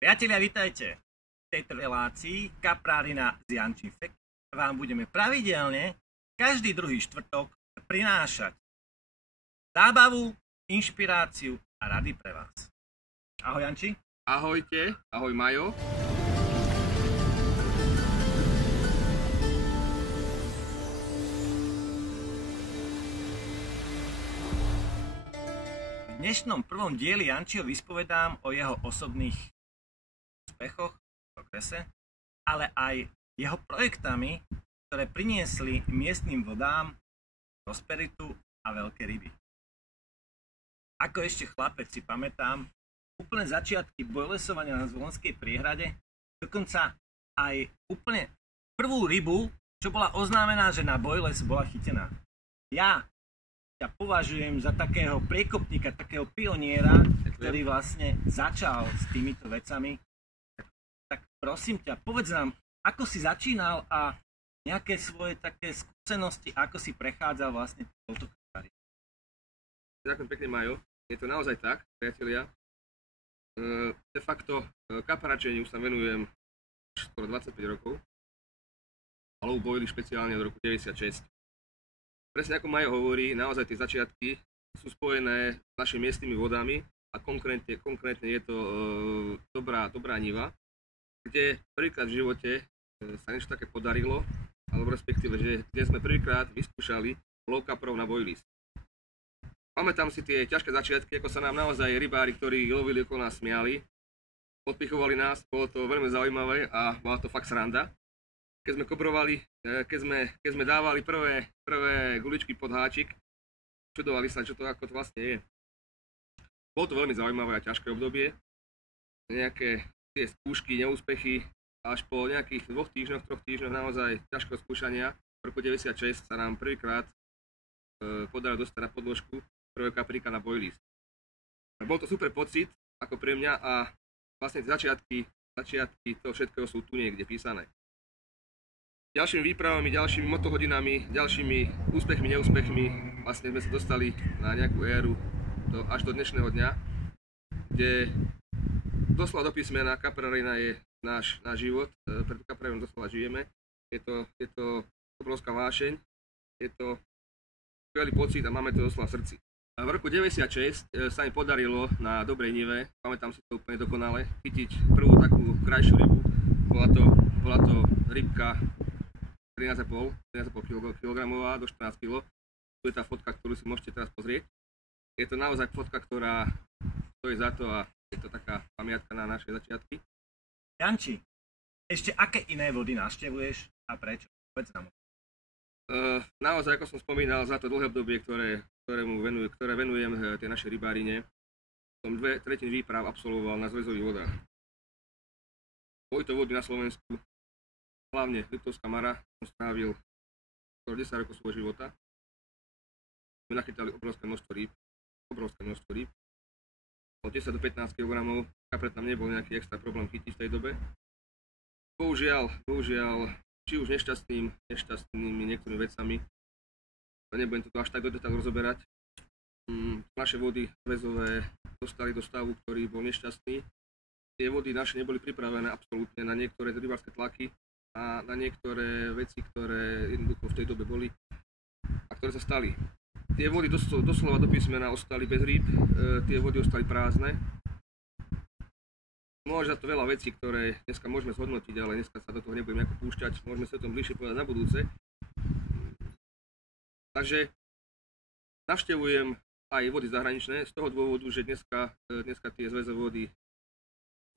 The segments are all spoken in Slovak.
Priatelia, vitajte! V tejto relácii Kaprárina z Jančím Fek vám budeme pravidelne každý druhý štvrtok prinášať zábavu, inšpiráciu a rady pre vás. Ahoj Janči. Ahojte, ahoj Majo. V dnešnom prvom dieli Jančiho vyspovedám o jeho osobných úspechoch, progrese, ale aj jeho projektami, ktoré priniesli miestnym vodám prosperitu a veľké ryby. Ako ešte chlapec si pamätám, úplne začiatky bojlesovania na Zvolenskej priehrade, dokonca aj úplne prvú rybu, čo bola oznámená, že na bojles bola chytená. Ja ťa považujem za takého priekopníka, takého pioniera, ktorý vlastne začal s týmito vecami. Tak prosím ťa, povedz nám, ako si začínal a nejaké svoje také skúsenosti, ako si prechádzal vlastne touto kariéru. Ďakujem pekne, Majo. Je to naozaj tak, priatelia. De facto kaparačeniu sa venujem skoro 25 rokov. A lovu bojli špeciálne od roku 96. Presne ako Majo hovorí, naozaj tie začiatky sú spojené s našimi miestnymi vodami a konkrétne je to dobrá niva, kde prvýkrát v živote sa niečo také podarilo, alebo respektíve, kde sme prvýkrát vyskúšali lov kaprov na bojlis. Pamätám si tie ťažké začiatky, ako sa nám naozaj rybári, ktorí lovili okolo nás, smiali, podpichovali nás, bolo to veľmi zaujímavé a bola to fakt sranda. Keď sme koprovali, keď sme dávali prvé guličky pod háčik, čudovali sa, čo to ako to vlastne je. Bolo to veľmi zaujímavé a ťažké obdobie. Nejaké tie skúšky, neúspechy, až po nejakých 2 týždňoch, 3 týždňoch naozaj ťažkého skúšania v roku 96 sa nám prvýkrát podarilo dostať na podložku prvého kapríka na bojlis. Bol to super pocit, ako pre mňa, a vlastne začiatky toho všetkého sú tu niekde písané. Ďalšími výpravami, ďalšími motohodinami, ďalšími úspechmi, neúspechmi vlastne sme sa dostali na nejakú éru až do dnešného dňa, kde doslova do písmena kaprárina je náš život, preto kaprárinu doslova žijeme. Je to obrovská vášeň, je to skvelý pocit a máme to doslova v srdci. A v roku 96 sa mi podarilo na Dobrej Nive, pamätám si to úplne dokonale, chytiť prvú takú krajšiu rybu. Bola to rybka 13,5 kg do 14 kg. Tu je tá fotka, ktorú si môžete teraz pozrieť. Je to naozaj fotka, ktorá stojí za to a je to taká pamiatka na naše začiatky. Janči, ešte aké iné vody navštevuješ a prečo? Povedz nám. Naozaj, ako som spomínal, za to dlhé obdobie, ktoré venujem tej našej rybárine, som 2/3 výprav absolvoval na zväzových vodách. Boli to vody na Slovensku, hlavne Liptovská Mara, som strávil skoro 10 rokov svojho života. My nachytali obrovské množstvo rýb. Od 10 do 15 kg, kapre tam nebol nejaký extra problém chytiť v tej dobe. Bohužiaľ, či už nešťastnými niektorými vecami, nebudem to až tak do detailu rozoberať, naše vody zväzové dostali do stavu, ktorý bol nešťastný. Tie vody naše neboli pripravené absolútne na niektoré rybárske tlaky a na niektoré veci, ktoré jednoducho v tej dobe boli a ktoré sa stali. Tie vody doslova do písmena ostali bez rýb, tie vody ostali prázdne. Môže to veľa vecí, ktoré dneska môžeme zhodnotiť, ale dneska sa do toho nebudeme nejako púšťať, môžeme sa o tom bližšie povedať na budúce. Takže navštevujem aj vody zahraničné z toho dôvodu, že dneska tie zväzové vody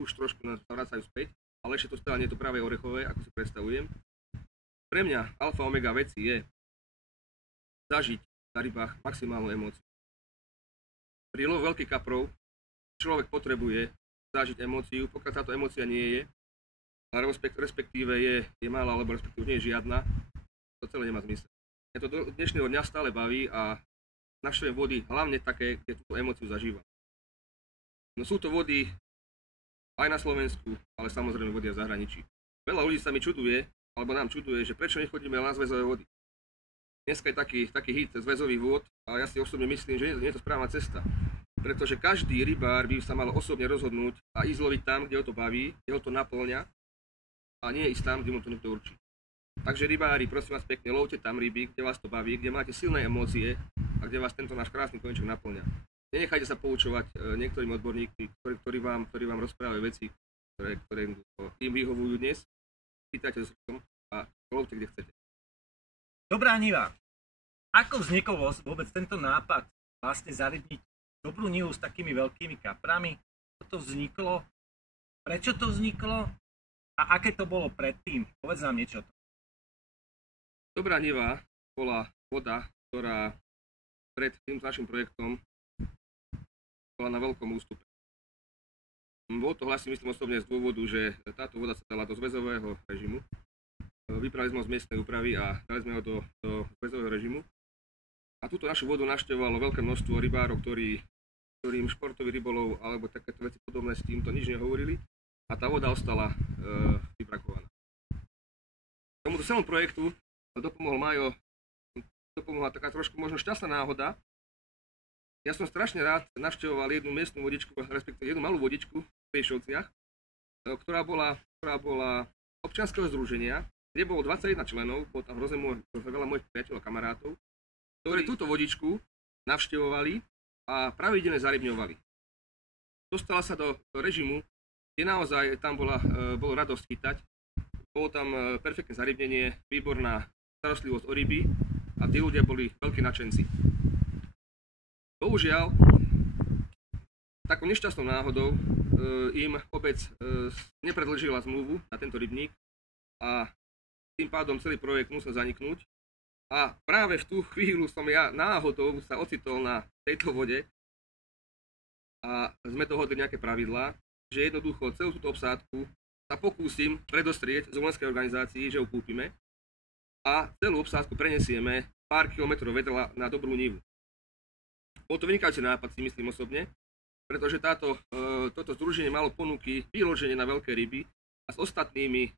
už trošku nás vracajú späť, ale ešte to stále nie je to práve orechové, ako si predstavujem. Pre mňa alfa omega veci je zažiť na rybách maximálnu emóciu. Pri lovu veľkých kaprov človek potrebuje zažiť emóciu, pokiaľ táto emócia nie je, ale respektíve je mála, alebo respektíve nie je žiadna, to celé nemá zmysel. Mňa to do dnešného dňa stále baví a navštevujem vody hlavne také, kde túto emóciu zažívam. No sú to vody aj na Slovensku, ale samozrejme vody aj v zahraničí. Veľa ľudí sa mi čuduje, alebo nám čuduje, že prečo nechodíme na zväzové vody. Dneska je taký hit zväzových vôd a ja si osobne myslím, že nie je to správna cesta. pretože každý rybár by sa mal osobne rozhodnúť a ísť loviť tam, kde ho to baví, kde ho to naplňa a nie ísť tam, kde mu to niekto určí. Takže rybári, prosím vás pekne, lovte tam ryby, kde vás to baví, kde máte silné emócie a kde vás tento náš krásny koníček naplňa. Nenechajte sa poučovať niektorými odborníkmi, ktorí vám rozprávajú veci, ktoré im vyhovujú dnes. Pýtajte sa a lovte, kde chcete. Dobrá Niva, ako vznikol vôbec tento nápad vlastne zarybniť dobrú nivu s takými veľkými kaprami? Čo to vzniklo? Prečo to vzniklo? A aké to bolo predtým? Povedz nám niečo. Dobrá niva bola voda, ktorá pred tým našim projektom bola na veľkom ústupe. Bolo to hlasím, myslím osobne z dôvodu, že táto voda sa dala do zväzového režimu. Vybrali sme ho z miestnej úpravy a dali sme ho do zväzového režimu. A túto našu vodu navštevovalo veľké množstvo rybárov, ktorým športový rybolov alebo takéto veci podobné s týmto nič nehovorili. A tá voda ostala vybrakovaná. Tomuto celému projektu dopomohol Majo, dopomohla taká trošku možno šťastná náhoda. Ja som strašne rád navštevoval jednu miestnu vodičku, respektíve jednu malú vodičku v Pejšovciach, ktorá bola občianskeho združenia, kde bolo 21 členov, bolo tam hrozne veľa mojich priateľov a kamarátov, ktorí túto vodičku navštevovali a pravidelne zarybňovali. Dostala sa do režimu, kde naozaj tam bolo radosť chytať. Bolo tam perfektné zarybnenie, výborná starostlivosť o ryby a tí ľudia boli veľkí nadšenci. Bohužiaľ, takou nešťastnou náhodou im obec nepredĺžila zmluvu na tento rybník a tým pádom celý projekt musel zaniknúť. A práve v tú chvíľu som ja náhodou sa ocitol na tejto vode a sme dohodli nejaké pravidlá, že jednoducho celú túto obsádku sa pokúsim predostrieť z vojenskej organizácii, že ju kúpime a celú obsádku prenesieme pár kilometrov vedľa na dobrú nivu. Bol to vynikajúci nápad, si myslím osobne, pretože toto združenie malo ponuky vyloženie na veľké ryby a s ostatnými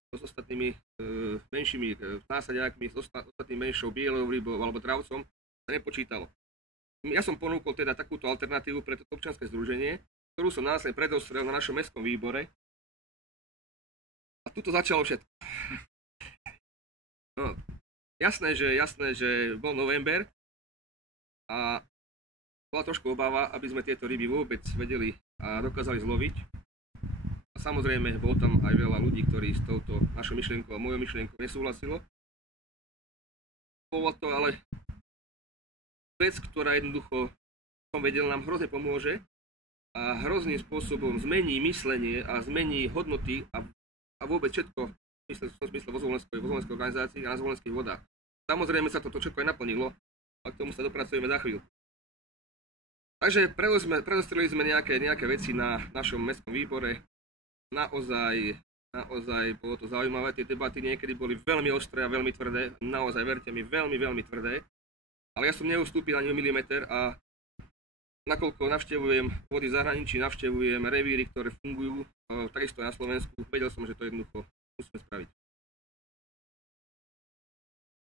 menšími násadiakmi, s ostatnými menšou bielou rybou alebo dravcom sa nepočítalo. Ja som ponúkol teda takúto alternatívu pre toto občianske združenie, ktorú som následne predostrel na našom mestskom výbore. A tu to začalo všetko. No, jasné, že bol november a bola trošku obava, aby sme tieto ryby vôbec vedeli a dokázali zloviť. A samozrejme, bolo tam aj veľa ľudí, ktorí s touto našou myšlienkou a mojou myšlienkou nesúhlasilo. Bolo to ale vec, ktorá jednoducho, som vedel, nám hrozne pomôže a hrozným spôsobom zmení myslenie a zmení hodnoty a vôbec všetko v zmysle vozvolenskej organizácii a na zvolenských vodách. Samozrejme sa toto všetko aj naplnilo a k tomu sa dopracujeme za chvíľu. Takže predostreli sme nejaké veci na našom mestskom výbore. Naozaj bolo to zaujímavé. Tie debaty niekedy boli veľmi ostré a veľmi tvrdé. Naozaj, verte mi, veľmi, veľmi tvrdé. Ale ja som neustúpil ani o milimeter a nakoľko navštevujem vody v zahraničí, navštevujem revíry, ktoré fungujú, takisto na Slovensku, vedel som, že to jednoducho musíme spraviť.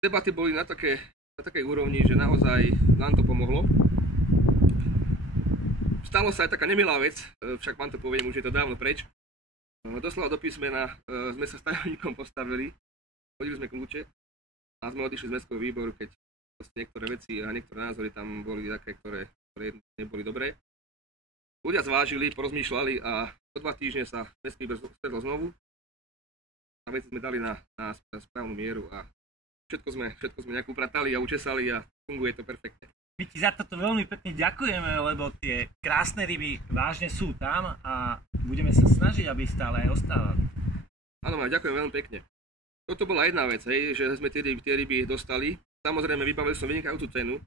Debaty boli na takej úrovni, že naozaj nám to pomohlo. Stalo sa aj taká nemilá vec, však vám to poviem, už je to dávno preč. Doslova do písmena sme sa s tajomníkom postavili, hodili sme kľúče a sme odišli z mestského výboru, keď niektoré veci a niektoré názory tam boli také, ktoré neboli dobré. Ľudia zvážili, porozmýšľali a o 2 týždne sa mestský výbor stretol znovu a veci sme dali na správnu mieru a všetko sme nejak upratali a učesali a funguje to perfektne. My ti za toto veľmi pekne ďakujeme, lebo tie krásne ryby vážne sú tam a budeme sa snažiť, aby stále aj ostávali. Áno, ďakujem veľmi pekne. Toto bola jedna vec, hej, že sme tie ryby dostali. Samozrejme, vybavili som vynikajúcu cenu.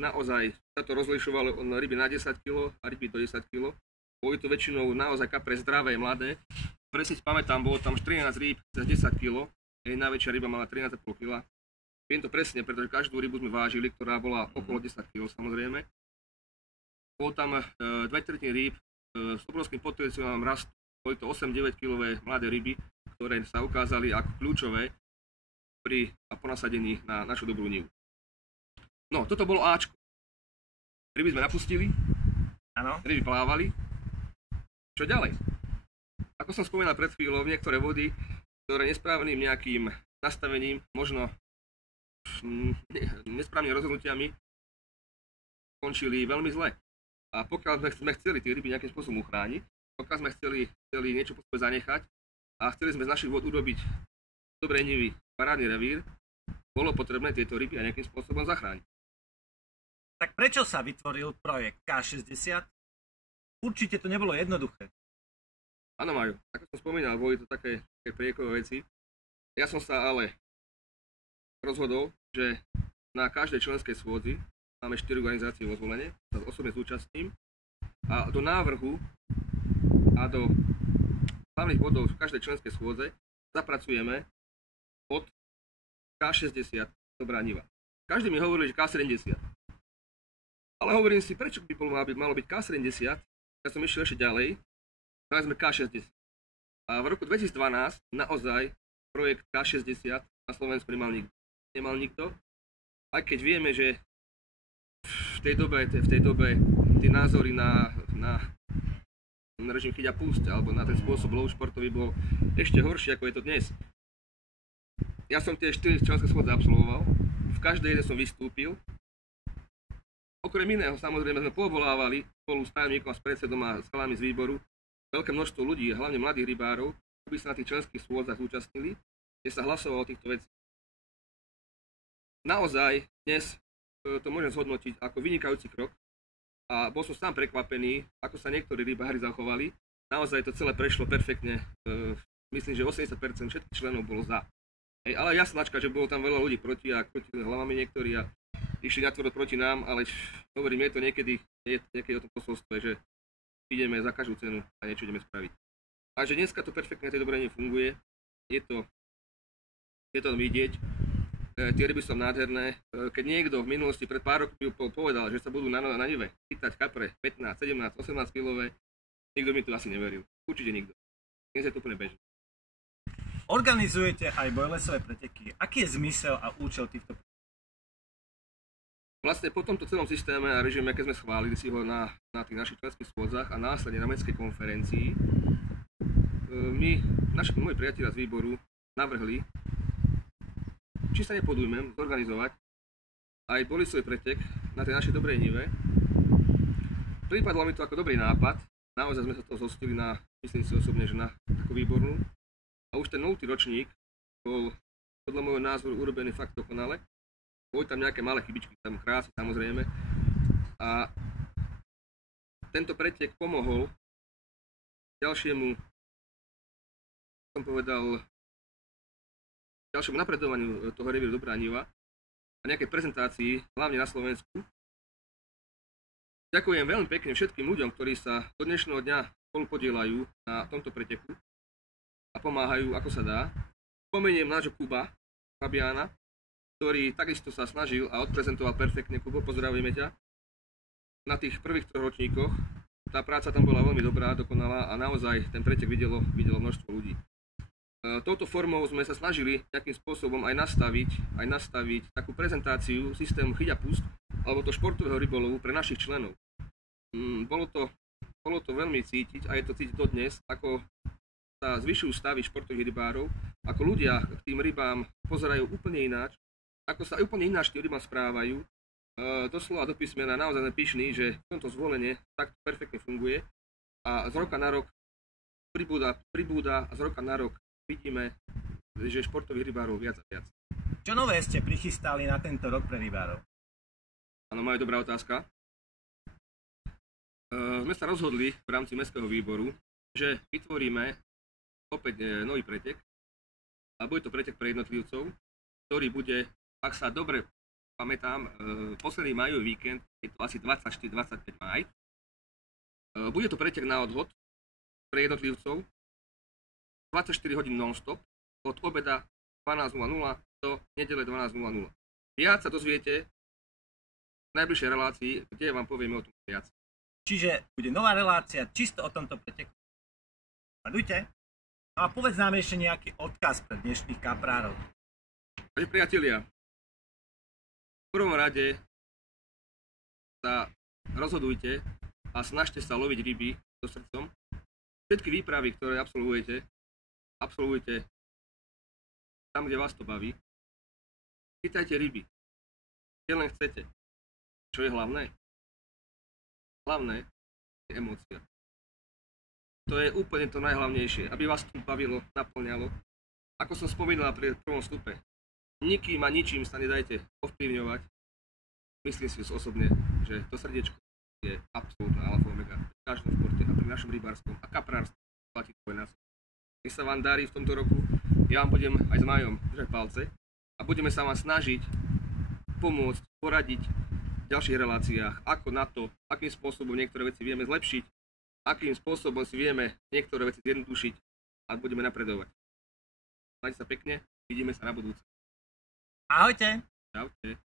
Naozaj sa to rozlišovalo od ryby na 10 kg a ryby do 10 kg. Boli to väčšinou naozaj kapre zdravé, mladé. Presne si pamätám, bolo tam 14 rýb cez 10 kg. Najväčšia ryba mala 13,5 kg. Viem to presne, pretože každú rybu sme vážili, ktorá bola okolo 10 kg samozrejme. Bolo tam 2/3 rýb s obrovským potenciálom rastu. Boli to 8-9 kg mladé ryby, ktoré sa ukázali ako kľúčové pri ponasadení na našu dobrú nivu. No, toto bolo Ačko. Ryby sme napustili Áno. ryby plávali. Čo ďalej? Ako som spomínal pred chvíľou, niektoré vody, ktoré nesprávnym nejakým nastavením, možno nesprávnymi rozhodnutiami, končili veľmi zle. A pokiaľ sme chceli tie ryby nejakým spôsobom uchrániť, pokiaľ sme chceli niečo po sebe zanechať a chceli sme z našich vod urobiť dobrej nivy parádny revír, bolo potrebné tieto ryby a nejakým spôsobom zachrániť. Tak prečo sa vytvoril projekt K60? Určite to nebolo jednoduché. Áno, Majo, ako som spomínal, boli to také priekové veci. Ja som sa ale rozhodol, že na každej členskej schôdzi máme 4 organizácie vo zvolenie, sa osobne zúčastním a do návrhu a do hlavných bodov v každej členskej schôdze zapracujeme od K60 Dobrá Niva. Každý mi hovoril, že K70. Ale hovorím si, prečo by malo byť K70, ja som išiel ešte ďalej, mali sme K60. A v roku 2012 naozaj projekt K60 na Slovensku nemal nikto. Aj keď vieme, že v tej dobe tie názory na režim chyťa púšť alebo na ten spôsob lov športový bol ešte horší, ako je to dnes. Ja som tie 4 členské schôdze absolvoval, v každej jeden som vystúpil. Okrem iného, samozrejme, sme povolávali spolu s tajomníkom a s predsedom a s chalami z výboru veľké množstvo ľudí, hlavne mladých rybárov, aby sa na tých členských schôdzach zúčastnili, kde sa hlasovalo o týchto veciach. Naozaj dnes to môžem zhodnotiť ako vynikajúci krok a bol som sám prekvapený, ako sa niektorí rybári zachovali. Naozaj to celé prešlo perfektne, myslím, že 80% všetkých členov bolo za. Ale jasnačka, že bolo tam veľa ľudí proti a krutili hlavami niektorí a išli natvrdo proti nám, ale hovorím, je to niekedy o tom posolstve, že ideme za každú cenu a niečo ideme spraviť. A že dneska to perfektne tej dobrej funguje, je to vidieť. Tie ryby sú nádherné. Keď niekto v minulosti pred pár rokmi povedal, že sa budú na Nive chytať kapre 15, 17, 18 kilové, nikto mi tu asi neveril. Určite nikto. Dnes je to úplne bežné. Organizujete aj bojlesové preteky. Aký je zmysel a účel týchto pretekov? Vlastne po tomto celom systéme a režime, keď sme schválili si ho na tých našich členských schôdzach a následne na mestskej konferencii, moji priatelia z výboru navrhli, či sa nepodujmem, zorganizovať aj bojlesový pretek na tej našej dobrej Nive. Pripadlo mi to ako dobrý nápad, naozaj sme sa toho zhostili myslím si osobne, že na takú výbornú. A už ten 0. ročník bol podľa môjho názoru urobený fakt dokonale. Boli tam nejaké malé chybičky, tam krásy samozrejme. A tento pretek pomohol ďalšiemu napredovaniu toho revíru Dobrá Niva a nejakej prezentácii, hlavne na Slovensku. Ďakujem veľmi pekne všetkým ľuďom, ktorí sa do dnešného dňa spolu podielajú na tomto preteku a pomáhajú, ako sa dá. Spomeniem nášho Kuba, Fabiána, ktorý takisto sa snažil a odprezentoval perfektne. Kubo, pozdravujeme ťa. Na tých prvých 3 ročníkoch tá práca tam bola veľmi dobrá, dokonalá a naozaj ten pretek videlo množstvo ľudí. Touto formou sme sa snažili nejakým spôsobom aj nastaviť takú prezentáciu systému chyť a pust alebo to športového rybolovu pre našich členov. Bolo to veľmi cítiť a je to cítiť dodnes, ako sa zvyšujú stavy športových rybárov, ako ľudia k tým rybám pozerajú úplne ináč, ako sa úplne ináč tým rybám správajú. Doslova do písmena naozaj sme pyšní, že v tomto zvolenie takto perfektne funguje a z roka na rok pribúda a z roka na rok vidíme, že športových rybárov viac a viac. Čo nové ste prichystali na tento rok pre rybárov? Áno, moja dobrá otázka. Sme sa rozhodli v rámci mestského výboru, že vytvoríme opäť nový pretek a bude to pretek pre jednotlivcov, ktorý bude, ak sa dobre pamätám, posledný májový víkend, je to asi 24-25 máj. Bude to pretek na odhod pre jednotlivcov 24 hodín non-stop od obeda 12.00 do nedele 12.00. Viac sa dozviete v najbližšej relácii, kde vám povieme o tom viac. Čiže bude nová relácia čisto o tomto preteku. Sledujte. A povedz nám ešte nejaký odkaz pre dnešných kaprárov. Takže priatelia, v prvom rade sa rozhodujte a snažte sa loviť ryby so srdcom. Všetky výpravy, ktoré absolvujete tam, kde vás to baví. Chytajte ryby, keď len chcete. Čo je hlavné? Hlavné je emócia. To je úplne to najhlavnejšie, aby vás to bavilo, naplňalo. Ako som spomínal pri prvom vstupe, nikým a ničím sa nedajte ovplyvňovať. Myslím si osobne, že to srdiečko je absolútna alfa omega v každom športe a pri našom rybárskom a kaprárstve platí dvojnásobne. Nech sa vám darí v tomto roku, ja vám budem aj s Majom držať palce a budeme sa vám snažiť pomôcť, poradiť v ďalších reláciách, ako na to, akým spôsobom niektoré veci vieme zlepšiť, akým spôsobom si vieme niektoré veci zjednodušiť a budeme napredovať. Majte sa pekne, vidíme sa na budúce. Ahojte! Čaute.